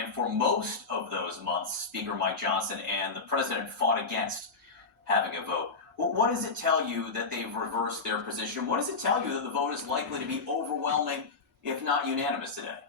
And for most of those months, Speaker Mike Johnson and the president fought against having a vote. Well, what does it tell you that they've reversed their position? What does it tell you that the vote is likely to be overwhelming, if not unanimous today?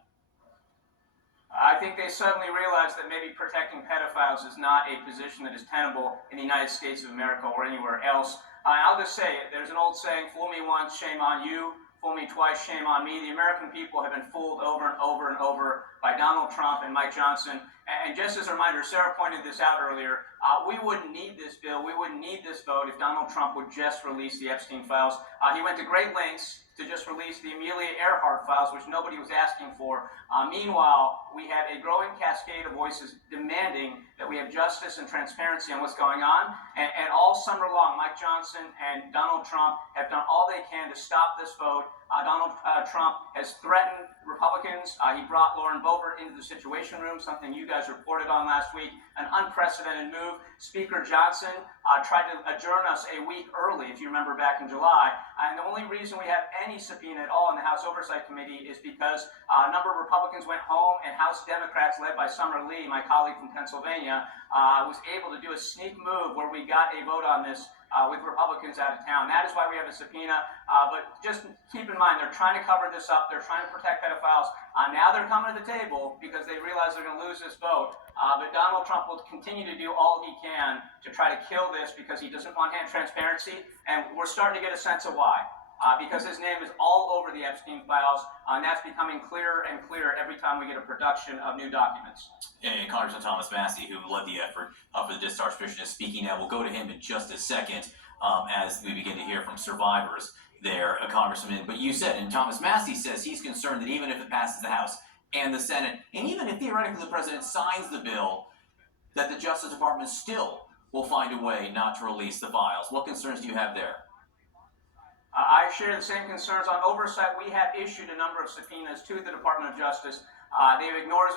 I think they suddenly realized that maybe protecting pedophiles is not a position that is tenable in the United States of America or anywhere else. I'll just say it. There's an old saying, fool me once, shame on you. Fool me twice, shame on me. The American people have been fooled over and over and over by Donald Trump and Mike Johnson. And just as a reminder, Sarah pointed this out earlier, we wouldn't need this bill, we wouldn't need this vote if Donald Trump would just release the Epstein files. He went to great lengths to just release the Amelia Earhart files, which nobody was asking for. Meanwhile, we have a growing cascade of voices demanding that we have justice and transparency on what's going on. And all summer long, Mike Johnson and Donald Trump have done all they can to stop this vote. Donald Trump has threatened Republicans. He brought Lauren Boebert into the Situation Room, something you guys reported on last week, an unprecedented move. Speaker Johnson tried to adjourn us a week early, if you remember back in July. And the only reason we have any subpoena at all in the House Oversight Committee is because a number of Republicans went home and House Democrats, led by Summer Lee, my colleague from Pennsylvania, was able to do a sneak move where we got a vote on this with Republicans out of town. That is why we have a subpoena. But just keep in mind, they're trying to cover this up. They're trying to protect pedophiles. Now they're coming to the table because they realize they're going to lose this vote. But Donald Trump will continue to do all he can to try to kill this because he doesn't want transparency. And we're starting to get a sense of why. Because his name is all over the Epstein files, and that's becoming clearer and clearer every time we get a production of new documents. And Congressman Thomas Massie, who led the effort for the discharge petition, is speaking now. We'll go to him in just a second as we begin to hear from survivors there, Congressman. But you said, and Thomas Massie says he's concerned that even if it passes the House and the Senate, and even if theoretically the president signs the bill, that the Justice Department still will find a way not to release the files. What concerns do you have there? I share the same concerns on oversight. We have issued a number of subpoenas to the Department of Justice. They've ignored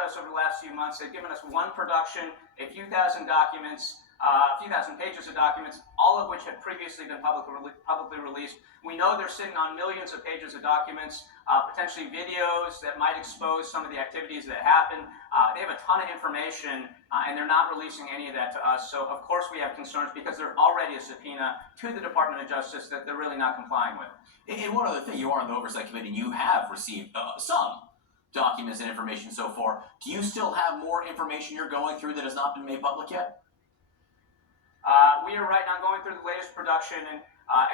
us over the last few months. They've given us one production, a few thousand documents, a few thousand pages of documents, all of which had previously been publicly released. We know they're sitting on millions of pages of documents, potentially videos that might expose some of the activities that happen. They have a ton of information, and they're not releasing any of that to us. So, of course, we have concerns because they're already a subpoena to the Department of Justice that they're really not complying with. And one other thing, you are on the Oversight Committee, and you have received some documents and information so far. Do you still have more information you're going through that has not been made public yet? We are right now going through the latest production, and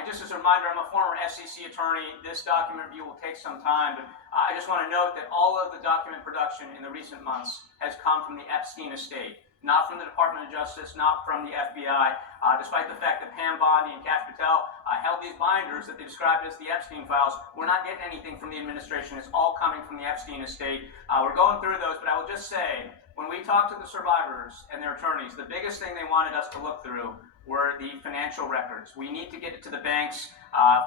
just as a reminder, I'm a former SEC attorney. This document review will take some time, but I just want to note that all of the document production in the recent months has come from the Epstein estate, not from the Department of Justice, not from the FBI, despite the fact that Pam Bondi and Kash Patel held these binders that they described as the Epstein files. We're not getting anything from the administration. It's all coming from the Epstein estate. We're going through those, but I will just say, when we talked to the survivors and their attorneys, the biggest thing they wanted us to look through were the financial records. We need to get it to the banks.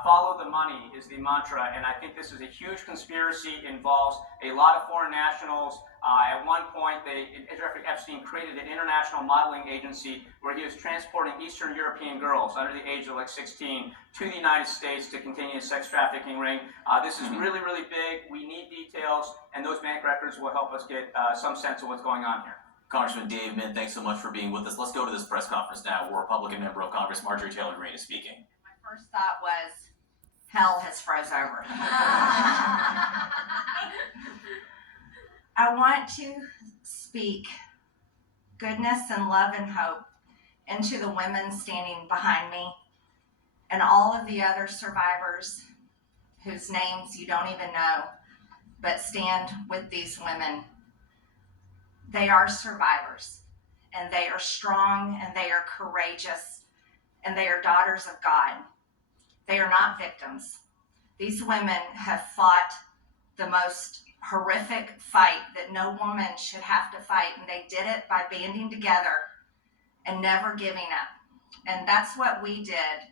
Follow the money is the mantra, and I think this is a huge conspiracy. It involves a lot of foreign nationals. At one point, Jeffrey Epstein created an international modeling agency where he was transporting Eastern European girls under the age of like 16 to the United States to continue a sex trafficking ring. This is really, really big. We need details, and those bank records will help us get some sense of what's going on here. Congressman Dave Mint, thanks so much for being with us. Let's go to this press conference now where Republican member of Congress Marjorie Taylor Greene is speaking. My first thought was, hell has froze over. I want to speak goodness and love and hope into the women standing behind me and all of the other survivors whose names you don't even know, but stand with these women. They are survivors, and they are strong, and they are courageous, and they are daughters of God. They are not victims. These women have fought the most horrific fight that no woman should have to fight, and they did it by banding together and never giving up. And that's what we did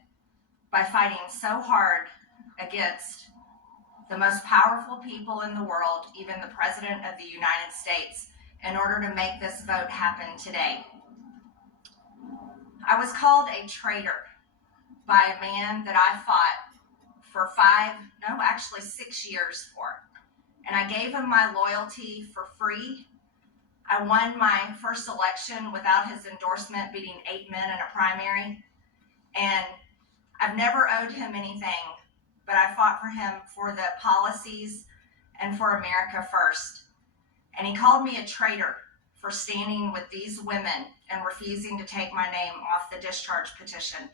by fighting so hard against the most powerful people in the world, even the President of the United States, in order to make this vote happen today. I was called a traitor by a man that I fought for 6 years for. And I gave him my loyalty for free I won my first election without his endorsement, beating 8 men in a primary. And I've never owed him anything, but I fought for him for the policies and for America first. And he called me a traitor for standing with these women and refusing to take my name off the discharge petition.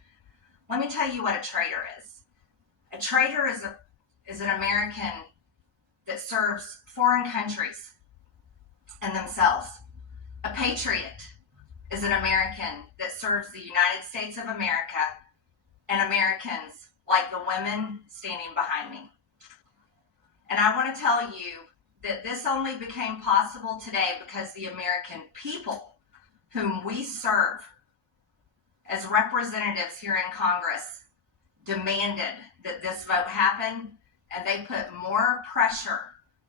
Let me tell you what a traitor is. A traitor is an American that serves foreign countries and themselves. A patriot is an American that serves the United States of America and Americans like the women standing behind me. And I want to tell you that this only became possible today because the American people whom we serve as representatives here in Congress demanded that this vote happen, and they put more pressure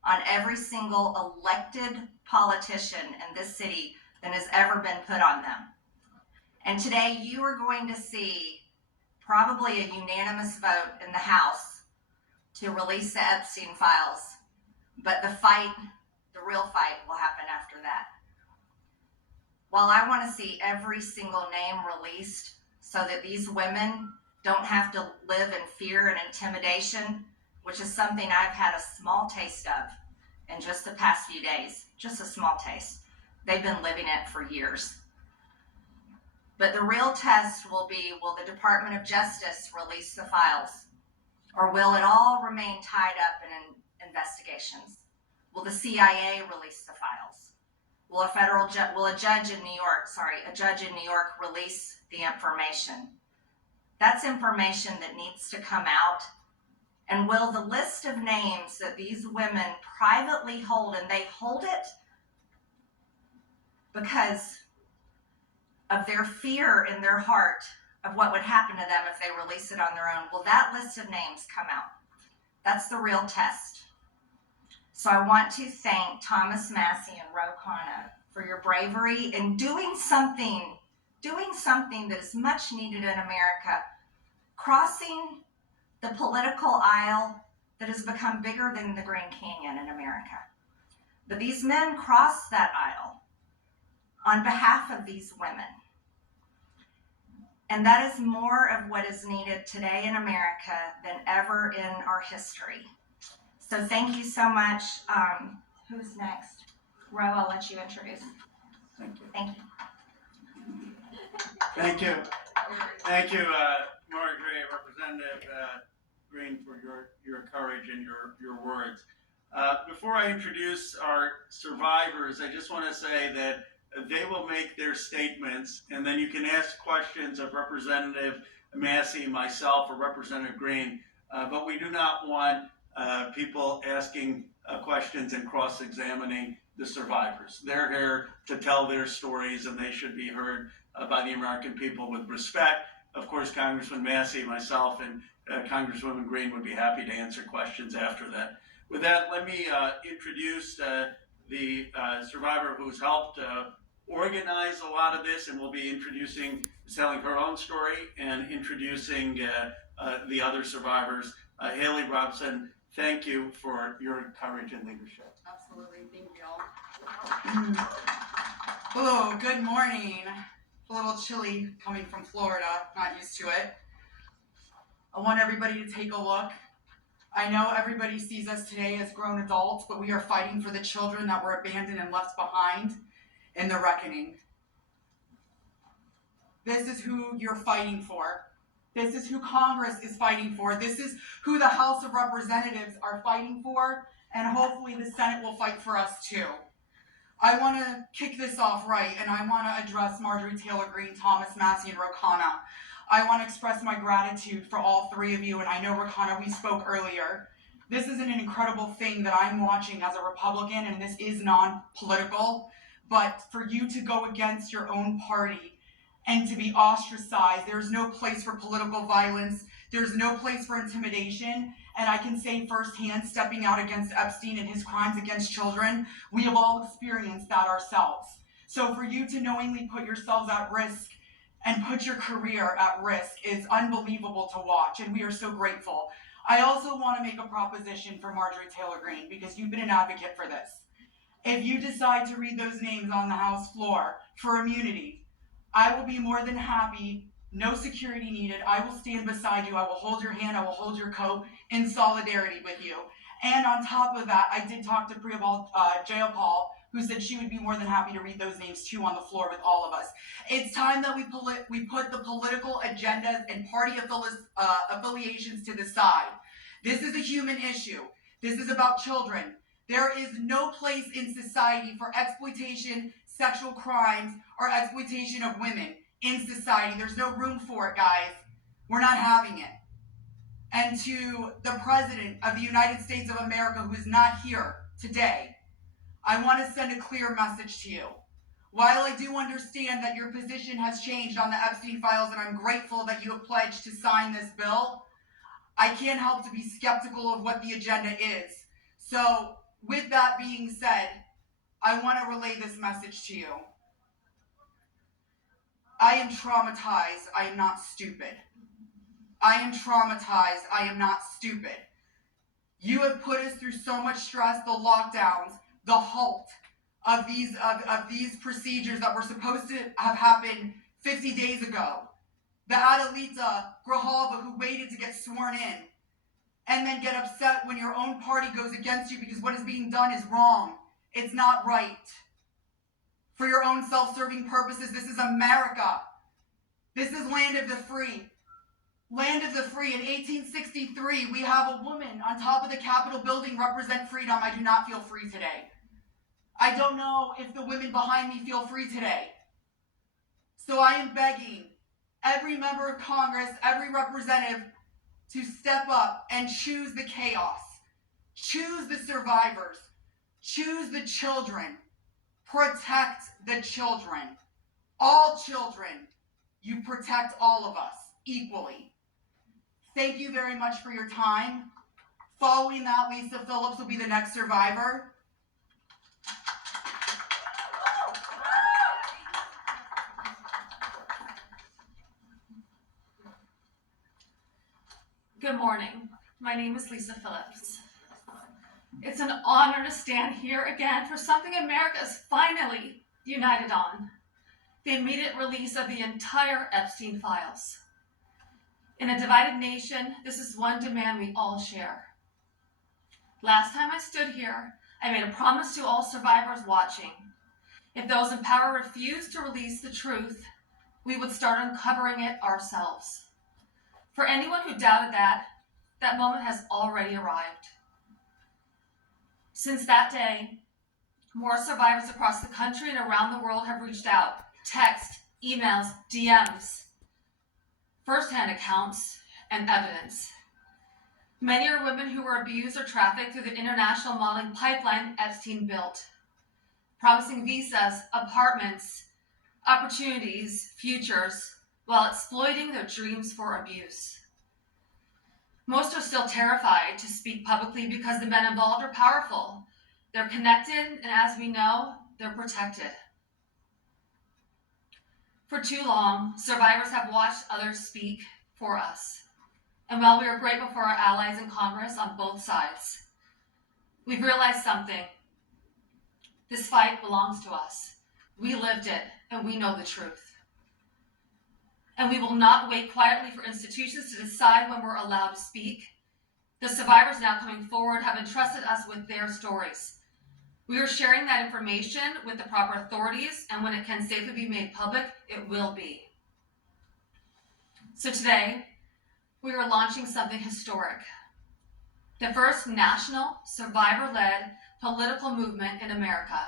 on every single elected politician in this city than has ever been put on them. And today you are going to see probably a unanimous vote in the House to release the Epstein files, but the real fight will happen after that. While I want to see every single name released so that these women don't have to live in fear and intimidation, which is something I've had a small taste of in just the past few days, just a small taste. They've been living it for years. But the real test will be, will the Department of Justice release the files? Or will it all remain tied up in investigations? Will the CIA release the files? Will a judge in New York release the information? That's information that needs to come out. And will the list of names that these women privately hold, and they hold it because of their fear in their heart of what would happen to them if they release it on their own, will that list of names come out? That's the real test. So I want to thank Thomas Massie and Ro Khanna for your bravery in doing something that is much needed in America, crossing the political aisle that has become bigger than the Grand Canyon in America. But these men crossed that aisle on behalf of these women. And that is more of what is needed today in America than ever in our history. So thank you so much. Who's next? Ro, I'll let you introduce. Thank you. Thank you. Thank you. Thank you, Marjorie, Representative Green, for your courage and your words. Before I introduce our survivors, I just want to say that they will make their statements, and then you can ask questions of Representative Massie, myself, or Representative Green, but we do not want people asking questions and cross-examining the survivors. They're here to tell their stories, and they should be heard by the American people with respect. Of course, Congressman Massie, myself, and Congresswoman Green would be happy to answer questions after that. With that, let me introduce the survivor who's helped organize a lot of this, and will be telling her own story and introducing the other survivors. Haley Robson, thank you for your courage and leadership. Absolutely, thank you all. Hello, good morning. A little chilly coming from Florida, not used to it. I want everybody to take a look. I know everybody sees us today as grown adults, but we are fighting for the children that were abandoned and left behind in the reckoning. This is who you're fighting for. This is who Congress is fighting for. This is who the House of Representatives are fighting for, and hopefully the Senate will fight for us too. I want to kick this off right, and I want to address Marjorie Taylor Greene, Thomas Massie, and Ro Khanna. I want to express my gratitude for all three of you, and I know, Ro Khanna, we spoke earlier. This is an incredible thing that I'm watching as a Republican, and this is non-political, but for you to go against your own party and to be ostracized, there's no place for political violence, there's no place for intimidation, and I can say firsthand, stepping out against Epstein and his crimes against children, we have all experienced that ourselves. So for you to knowingly put yourselves at risk and put your career at risk is unbelievable to watch, and we are so grateful. I also want to make a proposition for Marjorie Taylor Greene, because you've been an advocate for this. If you decide to read those names on the House floor for immunity, I will be more than happy. No security needed. I will stand beside you. I will hold your hand. I will hold your coat in solidarity with you. And on top of that, I did talk to Priyapal Jayapal, who said she would be more than happy to read those names too on the floor with all of us. It's time that we put the political agendas and party affiliations to the side. This is a human issue. This is about children. There is no place in society for exploitation, sexual crimes, or exploitation of women in society. There's no room for it, guys. We're not having it. And to the President of the United States of America, who is not here today, I want to send a clear message to you. While I do understand that your position has changed on the Epstein files, and I'm grateful that you have pledged to sign this bill, I can't help to be skeptical of what the agenda is. So, with that being said, I want to relay this message to you. I am traumatized. I am not stupid. I am traumatized. I am not stupid. You have put us through so much stress, the lockdowns, the halt of these procedures that were supposed to have happened 50 days ago. The Adelita Grijalva who waited to get sworn in and then get upset when your own party goes against you because what is being done is wrong. It's not right. For your own self-serving purposes, this is America. This is land of the free. Land of the free. In 1863, we have a woman on top of the Capitol building represent freedom. I do not feel free today. I don't know if the women behind me feel free today. So I am begging every member of Congress, every representative to step up and choose the chaos. Choose the survivors. Choose the children. Protect the children. All children. You protect all of us equally. Thank you very much for your time. Following that, Lisa Phillips will be the next survivor. Good morning. My name is Lisa Phillips. It's an honor to stand here again for something America is finally united on: the immediate release of the entire Epstein files. In a divided nation, this is one demand we all share. Last time I stood here, I made a promise to all survivors watching. If those in power refused to release the truth, we would start uncovering it ourselves. For anyone who doubted that, that moment has already arrived. Since that day, more survivors across the country and around the world have reached out. Text, emails, DMs, firsthand accounts, and evidence. Many are women who were abused or trafficked through the international modeling pipeline Epstein built, promising visas, apartments, opportunities, futures, while exploiting their dreams for abuse. Most are still terrified to speak publicly because the men involved are powerful. They're connected, and as we know, they're protected. For too long, survivors have watched others speak for us. And while we are grateful for our allies in Congress on both sides, we've realized something. This fight belongs to us. We lived it, and we know the truth. And we will not wait quietly for institutions to decide when we're allowed to speak. The survivors now coming forward have entrusted us with their stories. We are sharing that information with the proper authorities, and when it can safely be made public, it will be. So today, we are launching something historic. The first national, survivor-led political movement in America.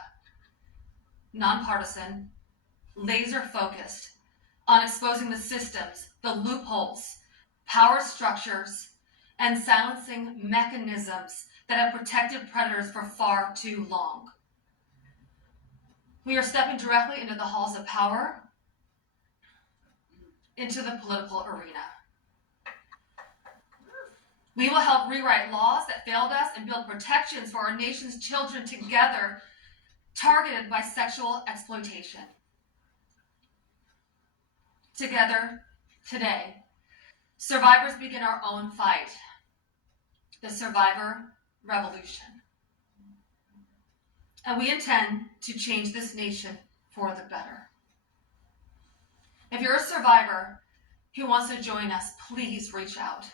Nonpartisan, laser-focused on exposing the systems, the loopholes, power structures, and silencing mechanisms that have protected predators for far too long. We are stepping directly into the halls of power, into the political arena. We will help rewrite laws that failed us and build protections for our nation's children together, targeted by sexual exploitation. Together, today, survivors begin our own fight, the survivor revolution. and we intend to change this nation for the better. If you're a survivor who wants to join us, please reach out.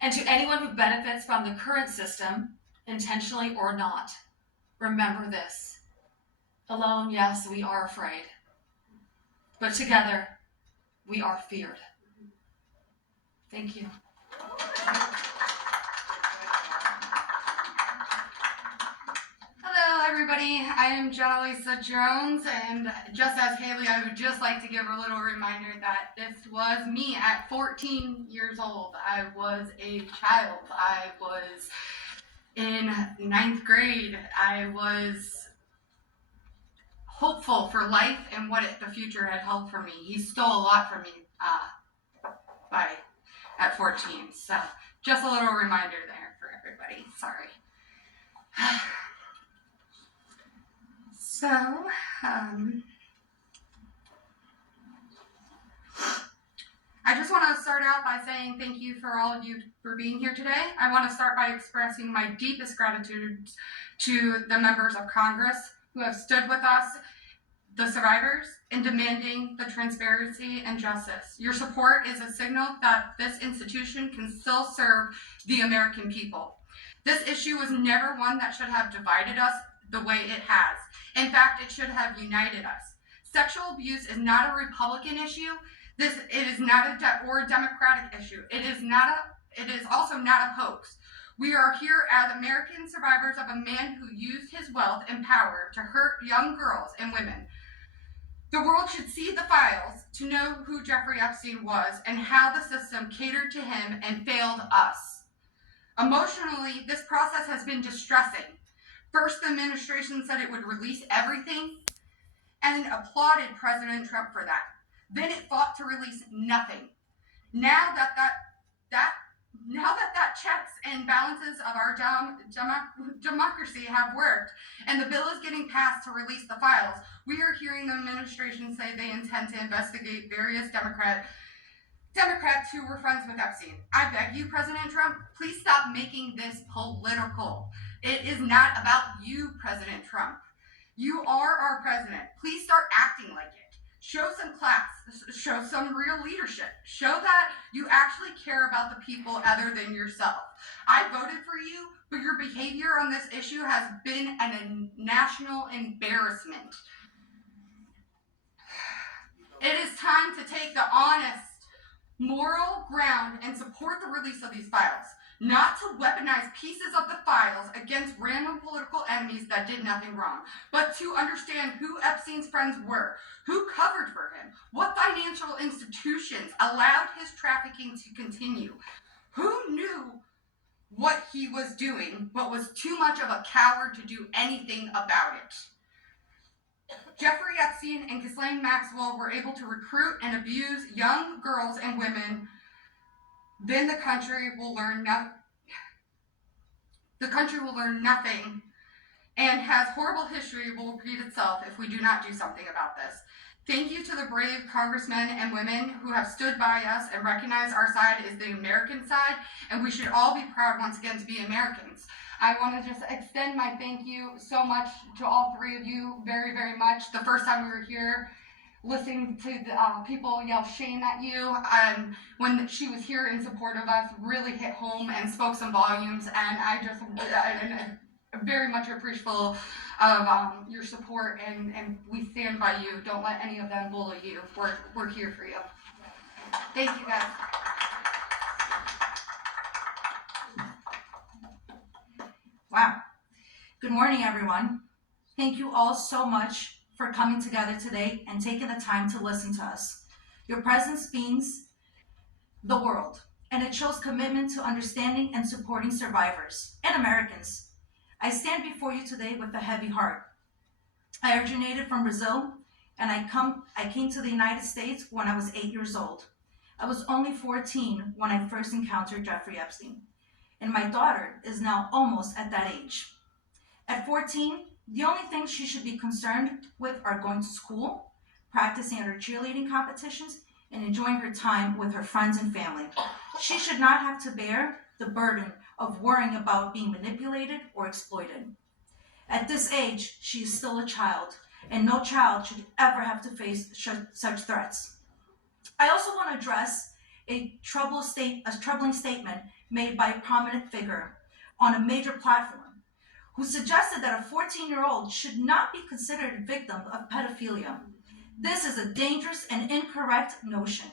And to anyone who benefits from the current system, intentionally or not, remember this. Alone, yes, we are afraid. But together, we are feared. Thank you. Hello, everybody. I am Jenna Lisa Jones, and just as Haley, I would just like to give a little reminder that this was me at 14 years old. I was a child. I was in 9th grade. I was hopeful for life and what the future had held for me. He stole a lot from me at 14. So just a little reminder there for everybody. Sorry. So, I just want to start out by saying thank you for all of you for being here today. I want to start by expressing my deepest gratitude to the members of Congress who have stood with us, the survivors, in demanding the transparency and justice. Your support is a signal that this institution can still serve the American people. This issue was never one that should have divided us the way it has. In fact, it should have united us. Sexual abuse is not a Republican issue. It is not a Democratic issue. It is also not a hoax. We are here as American survivors of a man who used his wealth and power to hurt young girls and women. The world should see the files to know who Jeffrey Epstein was and how the system catered to him and failed us. Emotionally, this process has been distressing. First, the administration said it would release everything and applauded President Trump for that. Then it fought to release nothing. Now that checks and balances of our democracy have worked and the bill is getting passed to release the files, we are hearing the administration say they intend to investigate various Democrats who were friends with Epstein. I beg you, President Trump, please stop making this political. It is not about you, President Trump. You are our president. Please start acting like it. Show some class. Show some real leadership. Show that you actually care about the people other than yourself. I voted for you, but your behavior on this issue has been a national embarrassment. It is time to take the honest, moral ground and support the release of these files. Not to weaponize pieces of the files against random political enemies that did nothing wrong, but to understand who Epstein's friends were, who covered for him, what financial institutions allowed his trafficking to continue, who knew what he was doing but was too much of a coward to do anything about it. Jeffrey Epstein and Ghislaine Maxwell were able to recruit and abuse young girls and women. Then the country will learn nothing and has horrible history will repeat itself if we do not do something about this. Thank you to the brave congressmen and women who have stood by us and recognized our side is the American side, and we should all be proud once again to be Americans. I want to just extend my thank you so much to all three of you very, very much. The first time we were here, listening to the, people yell shame at you, when she was here in support of us, really hit home and spoke some volumes, and I'm very much appreciative of your support, and we stand by you. Don't let any of them bully you. We're here for you. Thank you, guys. Wow. Good morning, everyone. Thank you all so much for coming together today and taking the time to listen to us. Your presence means the world, and it shows commitment to understanding and supporting survivors and Americans. I stand before you today with a heavy heart. I originated from Brazil, and I came to the United States when I was 8 years old. I was only 14 when I first encountered Jeffrey Epstein, and my daughter is now almost at that age. At 14, the only things she should be concerned with are going to school, practicing at her cheerleading competitions, and enjoying her time with her friends and family. She should not have to bear the burden of worrying about being manipulated or exploited. At this age, she is still a child, and no child should ever have to face such threats. I also want to address a troubling statement made by a prominent figure on a major platform who suggested that a 14-year-old should not be considered a victim of pedophilia. This is a dangerous and incorrect notion.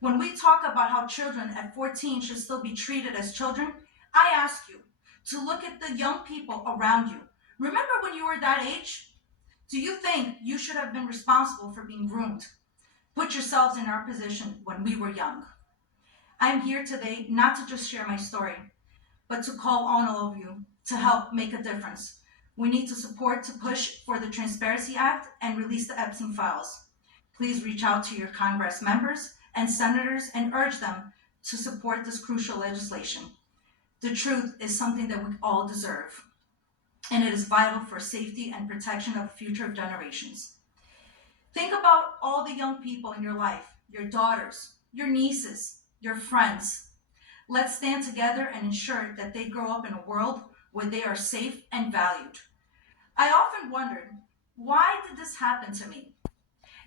When we talk about how children at 14 should still be treated as children, I ask you to look at the young people around you. Remember when you were that age? Do you think you should have been responsible for being groomed? Put yourselves in our position when we were young. I'm here today not to just share my story, but to call on all of you to help make a difference. We need to support to push for the Transparency Act and release the Epstein files. Please reach out to your Congress members and senators and urge them to support this crucial legislation. The truth is something that we all deserve, and it is vital for safety and protection of future generations. Think about all the young people in your life, your daughters, your nieces, your friends. Let's stand together and ensure that they grow up in a world where they are safe and valued. I often wondered, why did this happen to me?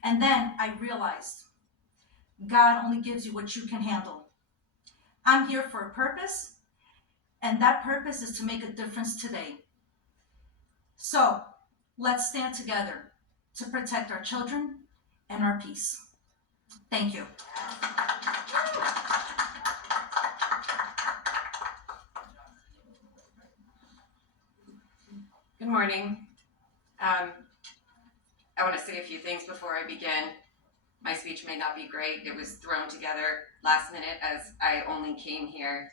And then I realized, God only gives you what you can handle. I'm here for a purpose, and that purpose is to make a difference today. So, let's stand together to protect our children and our peace. Thank you. Good morning. I want to say a few things before I begin. My speech may not be great. It was thrown together last minute as I only came here,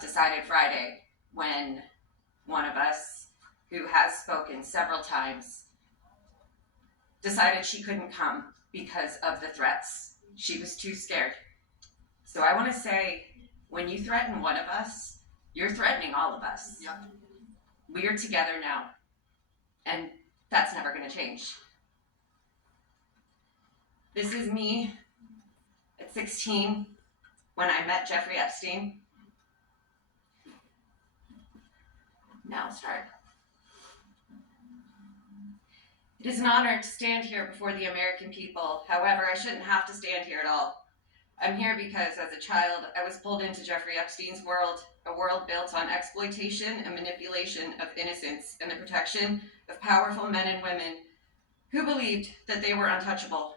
decided Friday, when one of us, who has spoken several times, decided she couldn't come because of the threats. She was too scared. So I want to say, when you threaten one of us, you're threatening all of us. Yep. We are together now, and that's never going to change. This is me at 16 when I met Jeffrey Epstein. Now start. It is an honor to stand here before the American people. However, I shouldn't have to stand here at all. I'm here because as a child, I was pulled into Jeffrey Epstein's world, a world built on exploitation and manipulation of innocence and the protection of powerful men and women who believed that they were untouchable.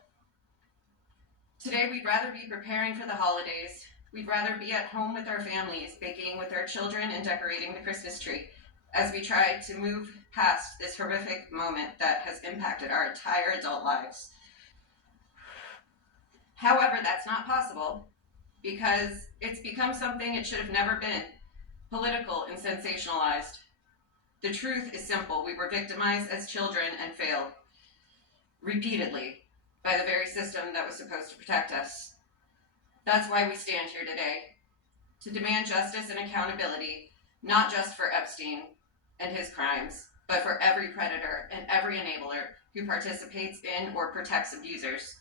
Today, we'd rather be preparing for the holidays. We'd rather be at home with our families, baking with our children and decorating the Christmas tree as we try to move past this horrific moment that has impacted our entire adult lives. However, that's not possible because it's become something it should have never been, political and sensationalized. The truth is simple. We were victimized as children and failed repeatedly by the very system that was supposed to protect us. That's why we stand here today, to demand justice and accountability, not just for Epstein and his crimes, but for every predator and every enabler who participates in or protects abusers.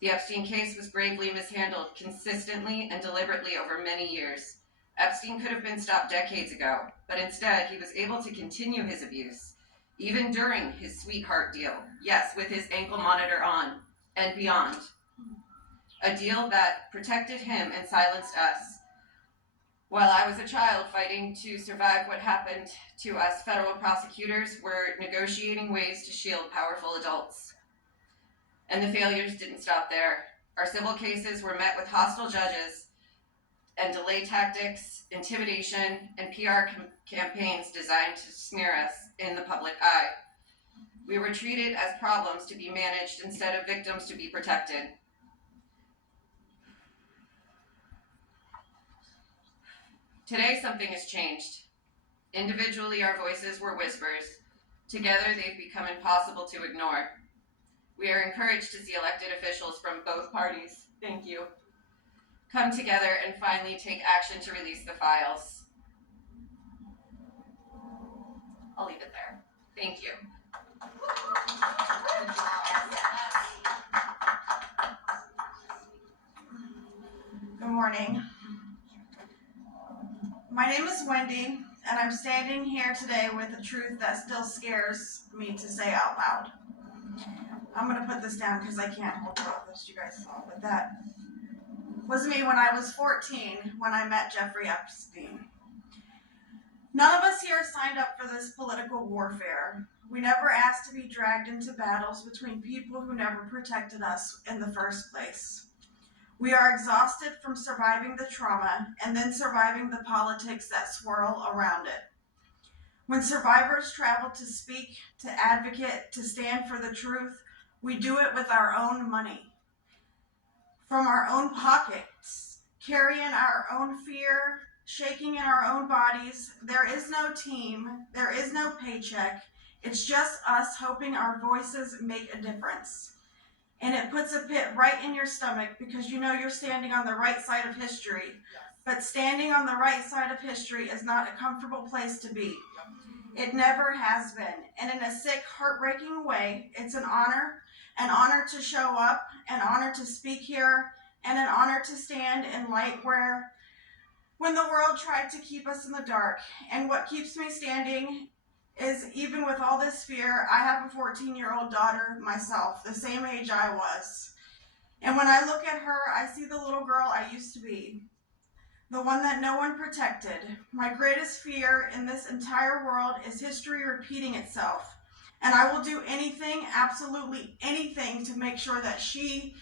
The Epstein case was gravely mishandled consistently and deliberately over many years. Epstein could have been stopped decades ago, but instead he was able to continue his abuse, even during his sweetheart deal, yes, with his ankle monitor on and beyond. A deal that protected him and silenced us. While I was a child fighting to survive what happened to us, federal prosecutors were negotiating ways to shield powerful adults. And the failures didn't stop there. Our civil cases were met with hostile judges and delay tactics, intimidation, and PR campaigns designed to smear us in the public eye. We were treated as problems to be managed instead of victims to be protected. Today, something has changed. Individually, our voices were whispers. Together, they've become impossible to ignore. We are encouraged to see elected officials from both parties, thank you, come together and finally take action to release the files. I'll leave it there. Thank you. Good morning. My name is Wendy, and I'm standing here today with a truth that still scares me to say out loud. I'm gonna put this down because I can't hold it up, as you guys saw, but that was me when I was 14 when I met Jeffrey Epstein. None of us here signed up for this political warfare. We never asked to be dragged into battles between people who never protected us in the first place. We are exhausted from surviving the trauma and then surviving the politics that swirl around it. When survivors travel to speak, to advocate, to stand for the truth, we do it with our own money, from our own pockets, carrying our own fear, shaking in our own bodies. There is no team, there is no paycheck. It's just us hoping our voices make a difference. And it puts a pit right in your stomach because you know you're standing on the right side of history. But standing on the right side of history is not a comfortable place to be. It never has been. And in a sick, heartbreaking way, it's an honor to show up, an honor to speak here, and an honor to stand in light when the world tried to keep us in the dark. And what keeps me standing is, even with all this fear, I have a 14-year-old daughter myself, the same age I was. And when I look at her, I see the little girl I used to be, the one that no one protected. My greatest fear in this entire world is history repeating itself. And I will do anything, absolutely anything, to make sure that she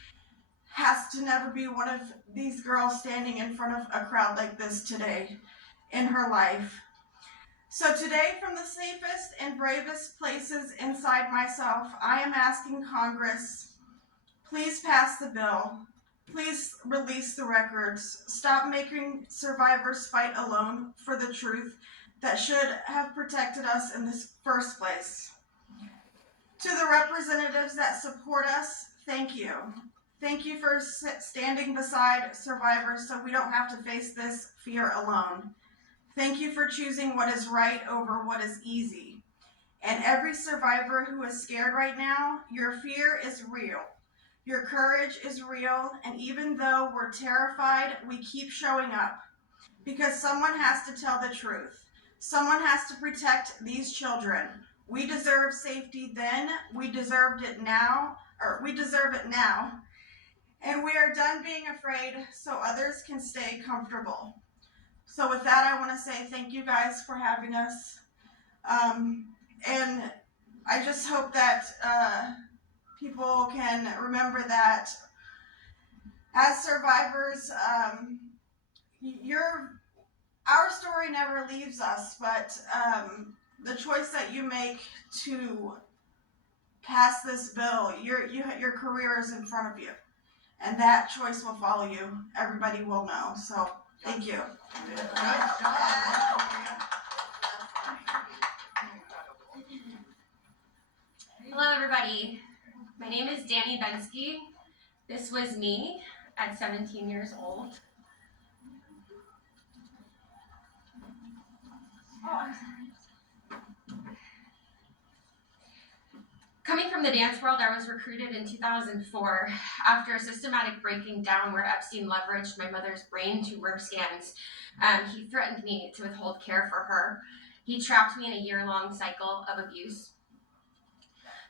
has to never be one of these girls standing in front of a crowd like this today in her life. So today, from the safest and bravest places inside myself, I am asking Congress, please pass the bill. Please release the records. Stop making survivors fight alone for the truth that should have protected us in the first place. To the representatives that support us, thank you. Thank you for standing beside survivors so we don't have to face this fear alone. Thank you for choosing what is right over what is easy. And every survivor who is scared right now, your fear is real. Your courage is real, and even though we're terrified, we keep showing up. Because someone has to tell the truth. Someone has to protect these children. We deserve safety then, we deserve it now. And we are done being afraid so others can stay comfortable. So with that, I want to say thank you guys for having us. And I just hope that people can remember that as survivors, our story never leaves us, but the choice that you make to pass this bill, your career is in front of you, and that choice will follow you. Everybody will know. So thank you. Hello, everybody. My name is Danny Bensky. This was me at 17 years old. Coming from the dance world, I was recruited in 2004 after a systematic breaking down where Epstein leveraged my mother's brain tumor scans. He threatened me to withhold care for her. He trapped me in a year-long cycle of abuse.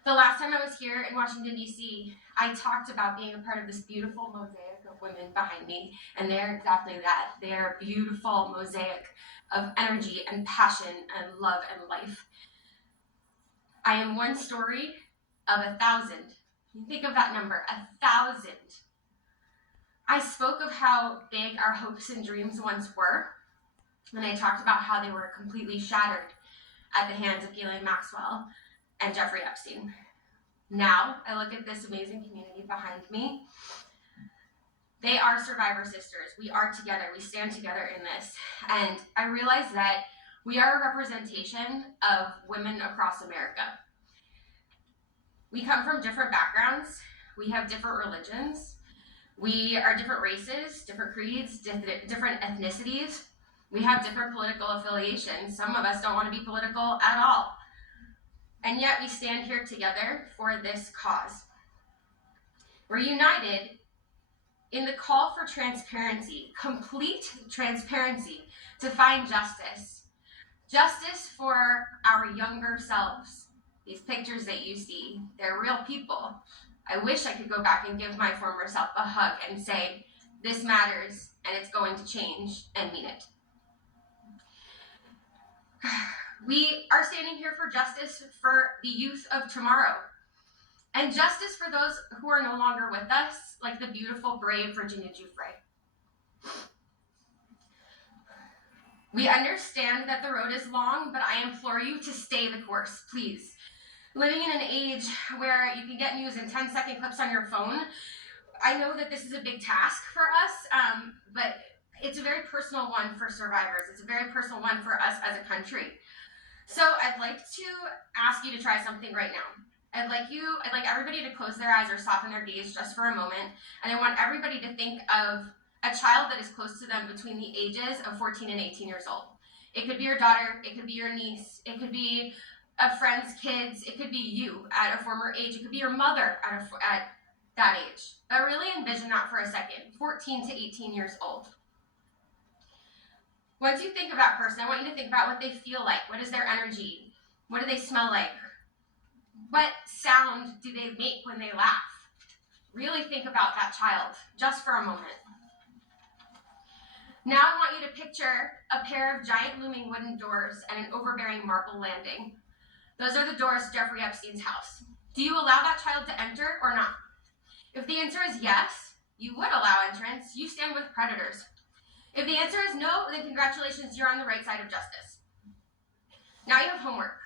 The last time I was here in Washington, D.C., I talked about being a part of this beautiful mosaic of women behind me, and they're exactly that. They're a beautiful mosaic of energy and passion and love and life. I am one story of 1,000. Think of that number, 1,000. I spoke of how big our hopes and dreams once were, and I talked about how they were completely shattered at the hands of Ghislaine Maxwell and Jeffrey Epstein. Now, I look at this amazing community behind me. They are survivor sisters. We are together. We stand together in this. And I realize that we are a representation of women across America. We come from different backgrounds. We have different religions. We are different races, different creeds, different ethnicities. We have different political affiliations. Some of us don't want to be political at all. And yet we stand here together for this cause. We're united in the call for transparency, complete transparency, to find justice, Justice for our younger selves. These pictures that you see, they're real people. I wish I could go back and give my former self a hug and say, this matters and it's going to change, and mean it. We are standing here for justice for the youth of tomorrow. And justice for those who are no longer with us, like the beautiful, brave Virginia Giuffre. We understand that the road is long, but I implore you to stay the course, please. Living in an age where you can get news in 10-second clips on your phone, I know that this is a big task for us, but it's a very personal one for survivors. It's a very personal one for us as a country. So I'd like to ask you to try something right now. I'd like everybody to close their eyes or soften their gaze just for a moment, and I want everybody to think of a child that is close to them between the ages of 14 and 18 years old. It could be your daughter, it could be your niece, it could be a friend's kids, it could be you at a former age, it could be your mother at that age. But really envision that for a second, 14 to 18 years old. Once you think of that person, I want you to think about what they feel like. What is their energy? What do they smell like? What sound do they make when they laugh? Really think about that child, just for a moment. Now I want you to picture a pair of giant looming wooden doors and an overbearing marble landing. Those are the doors to Jeffrey Epstein's house. Do you allow that child to enter or not? If the answer is yes, you would allow entrance. You stand with predators. If the answer is no, then congratulations, you're on the right side of justice. Now you have homework.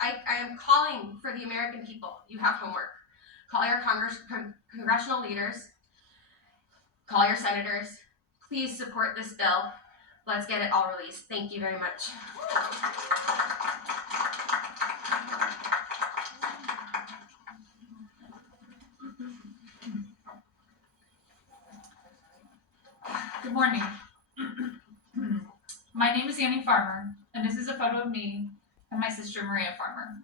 I am calling for the American people. You have homework. Call your congressional leaders. Call your senators. Please support this bill. Let's get it all released. Thank you very much. Good morning. My name is Annie Farmer, and this is a photo of me and my sister Maria Farmer.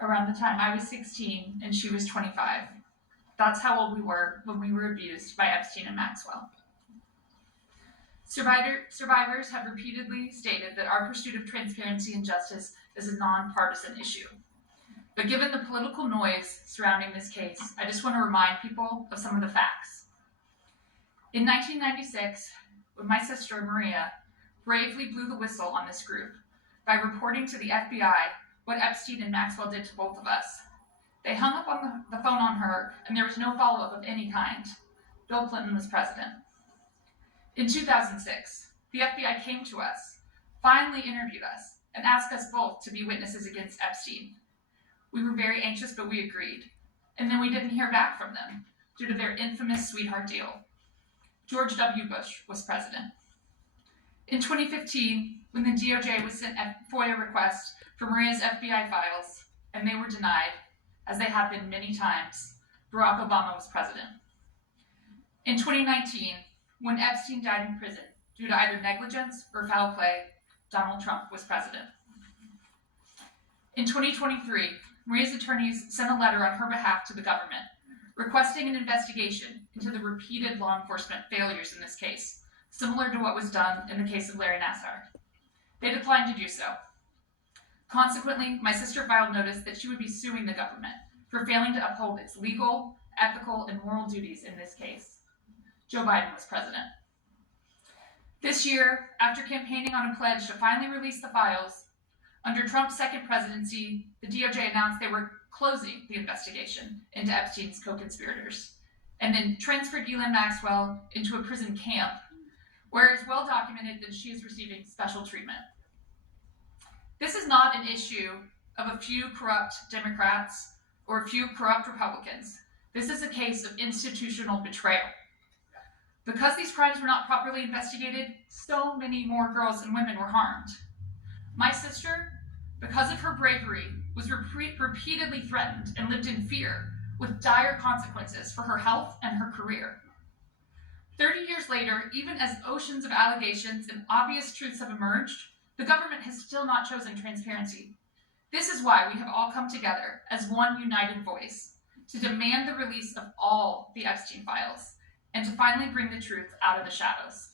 Around the time I was 16 and she was 25. That's how old we were when we were abused by Epstein and Maxwell. Survivors have repeatedly stated that our pursuit of transparency and justice is a nonpartisan issue. But given the political noise surrounding this case, I just want to remind people of some of the facts. In 1996, when my sister Maria bravely blew the whistle on this group by reporting to the FBI what Epstein and Maxwell did to both of us, they hung up on the phone on her and there was no follow-up of any kind. Bill Clinton was president. In 2006, the FBI came to us, finally interviewed us, and asked us both to be witnesses against Epstein. We were very anxious, but we agreed. And then we didn't hear back from them due to their infamous sweetheart deal. George W. Bush was president. In 2015, when the DOJ was sent a FOIA request for Maria's FBI files, and they were denied, as they have been many times, Barack Obama was president. In 2019, when Epstein died in prison due to either negligence or foul play, Donald Trump was president. In 2023, Maria's attorneys sent a letter on her behalf to the government, requesting an investigation into the repeated law enforcement failures in this case, similar to what was done in the case of Larry Nassar. They declined to do so. Consequently, my sister filed notice that she would be suing the government for failing to uphold its legal, ethical, and moral duties in this case. Joe Biden was president. This year, after campaigning on a pledge to finally release the files, under Trump's second presidency, the DOJ announced they were closing the investigation into Epstein's co-conspirators, and then transferred Ghislaine Maxwell into a prison camp, where it's well documented that she is receiving special treatment. This is not an issue of a few corrupt Democrats or a few corrupt Republicans. This is a case of institutional betrayal. Because these crimes were not properly investigated, so many more girls and women were harmed. My sister, because of her bravery, was repeatedly threatened and lived in fear with dire consequences for her health and her career. 30 years later, even as oceans of allegations and obvious truths have emerged, the government has still not chosen transparency. This is why we have all come together as one united voice to demand the release of all the Epstein files and to finally bring the truth out of the shadows.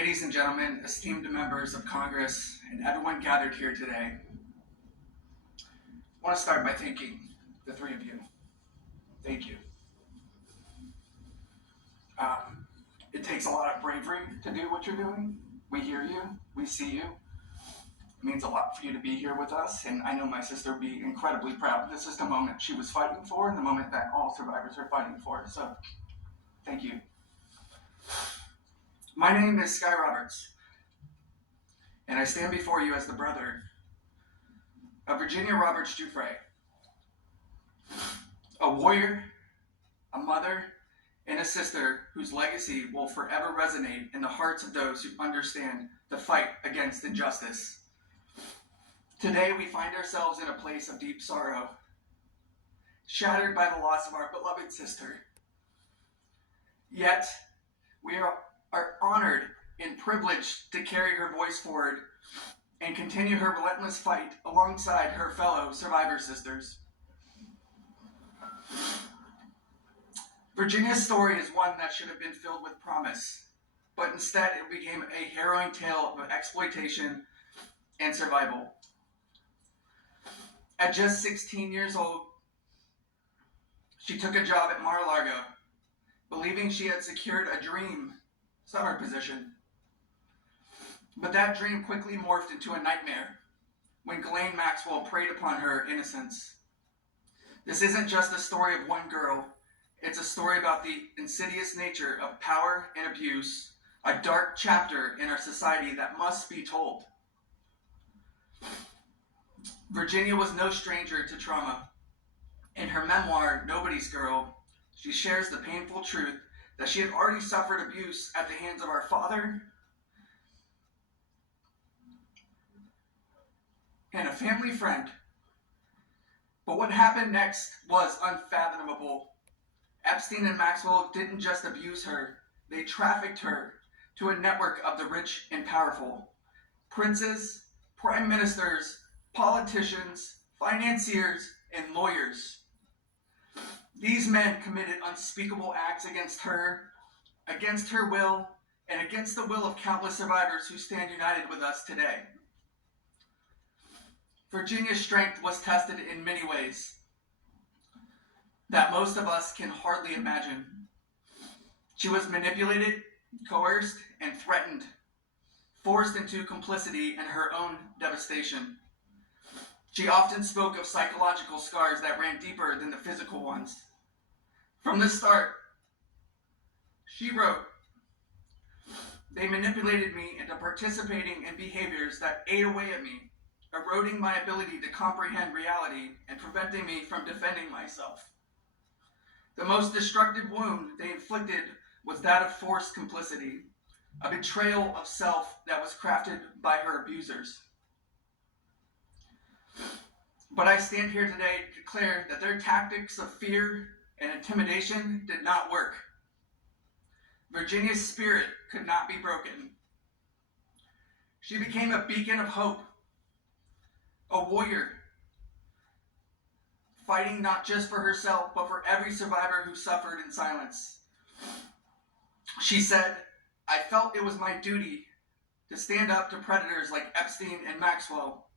Ladies and gentlemen, esteemed members of Congress, and everyone gathered here today, I want to start by thanking the three of you. Thank you. It takes a lot of bravery to do what you're doing. We hear you, we see you. It means a lot for you to be here with us, and I know my sister will be incredibly proud. This is the moment she was fighting for, and the moment that all survivors are fighting for, so thank you. My name is Sky Roberts, and I stand before you as the brother of Virginia Roberts Giuffre, a warrior, a mother, and a sister whose legacy will forever resonate in the hearts of those who understand the fight against injustice. Today we find ourselves in a place of deep sorrow, shattered by the loss of our beloved sister. Yet, we are honored and privileged to carry her voice forward and continue her relentless fight alongside her fellow survivor sisters. Virginia's story is one that should have been filled with promise, but instead it became a harrowing tale of exploitation and survival. At just 16 years old, she took a job at Mar-a-Lago, believing she had secured a dream summer position. But that dream quickly morphed into a nightmare when Ghislaine Maxwell preyed upon her innocence. This isn't just a story of one girl, it's a story about the insidious nature of power and abuse, a dark chapter in our society that must be told. Virginia was no stranger to trauma. In her memoir, Nobody's Girl, she shares the painful truth that she had already suffered abuse at the hands of our father and a family friend. But what happened next was unfathomable. Epstein and Maxwell didn't just abuse her, they trafficked her to a network of the rich and powerful. Princes, prime ministers, politicians, financiers, and lawyers. These men committed unspeakable acts against her will, and against the will of countless survivors who stand united with us today. Virginia's strength was tested in many ways that most of us can hardly imagine. She was manipulated, coerced, and threatened, forced into complicity in her own devastation. She often spoke of psychological scars that ran deeper than the physical ones. From the start, she wrote, "They manipulated me into participating in behaviors that ate away at me, eroding my ability to comprehend reality and preventing me from defending myself. The most destructive wound they inflicted was that of forced complicity, a betrayal of self that was crafted by her abusers. But I stand here today to declare that their tactics of fear and intimidation did not work. Virginia's spirit could not be broken. She became a beacon of hope, a warrior, fighting not just for herself, but for every survivor who suffered in silence. She said, "I felt it was my duty to stand up to predators like Epstein and Maxwell.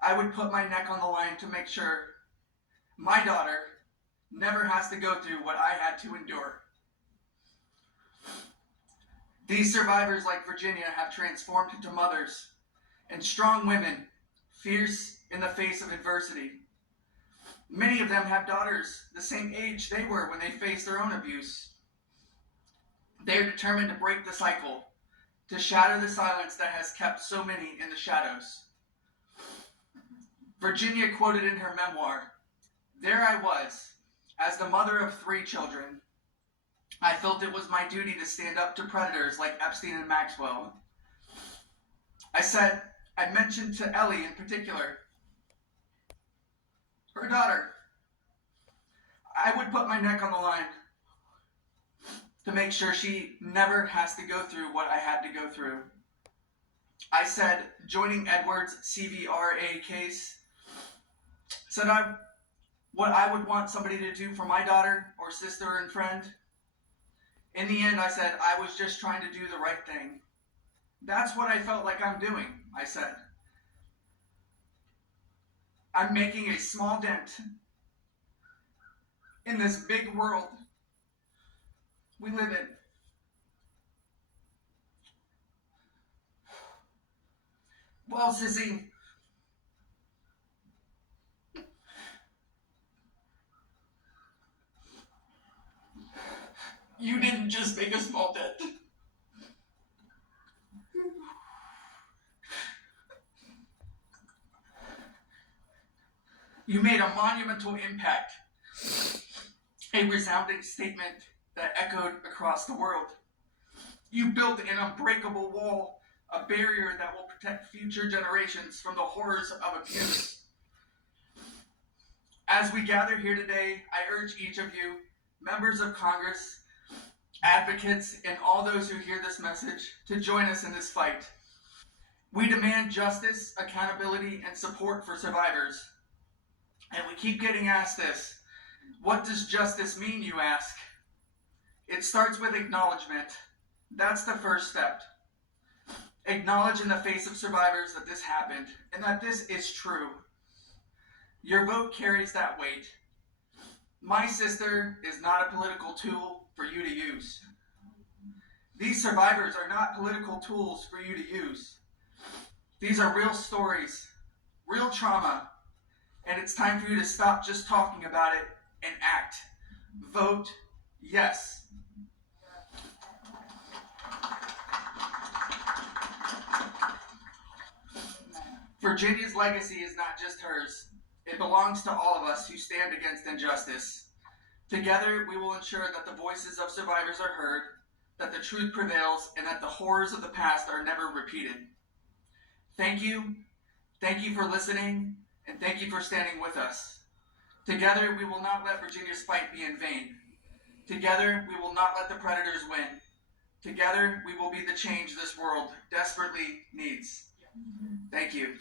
I would put my neck on the line to make sure my daughter never has to go through what I had to endure." These survivors like Virginia have transformed into mothers and strong women, fierce in the face of adversity. Many of them have daughters the same age they were when they faced their own abuse. They are determined to break the cycle, to shatter the silence that has kept so many in the shadows. Virginia quoted in her memoir, "There I was, as the mother of 3 children. I felt it was my duty to stand up to predators like Epstein and Maxwell. I mentioned to Ellie in particular, her daughter, I would put my neck on the line to make sure she never has to go through what I had to go through. I said, joining Edward's CVRA case, said what I would want somebody to do for my daughter or sister and friend. In the end, I said I was just trying to do the right thing. That's what I felt like I'm doing, I said. I'm making a small dent in this big world we live in. Well, Sissy, you didn't just make a small dent. You made a monumental impact, a resounding statement that echoed across the world. You built an unbreakable wall, a barrier that will protect future generations from the horrors of abuse. As we gather here today, I urge each of you, members of Congress, advocates, and all those who hear this message, to join us in this fight. We demand justice, accountability, and support for survivors. And we keep getting asked this: what does justice mean, you ask? It starts with acknowledgement. That's the first step. Acknowledge in the face of survivors that this happened and that this is true. Your vote carries that weight. My sister is not a political tool for you to use. These survivors are not political tools for you to use. These are real stories, real trauma, and it's time for you to stop just talking about it and act. Vote yes. Virginia's legacy is not just hers. It belongs to all of us who stand against injustice. Together, we will ensure that the voices of survivors are heard, that the truth prevails, and that the horrors of the past are never repeated. Thank you. Thank you for listening, and thank you for standing with us. Together, we will not let Virginia's fight be in vain. Together, we will not let the predators win. Together, we will be the change this world desperately needs. Thank you.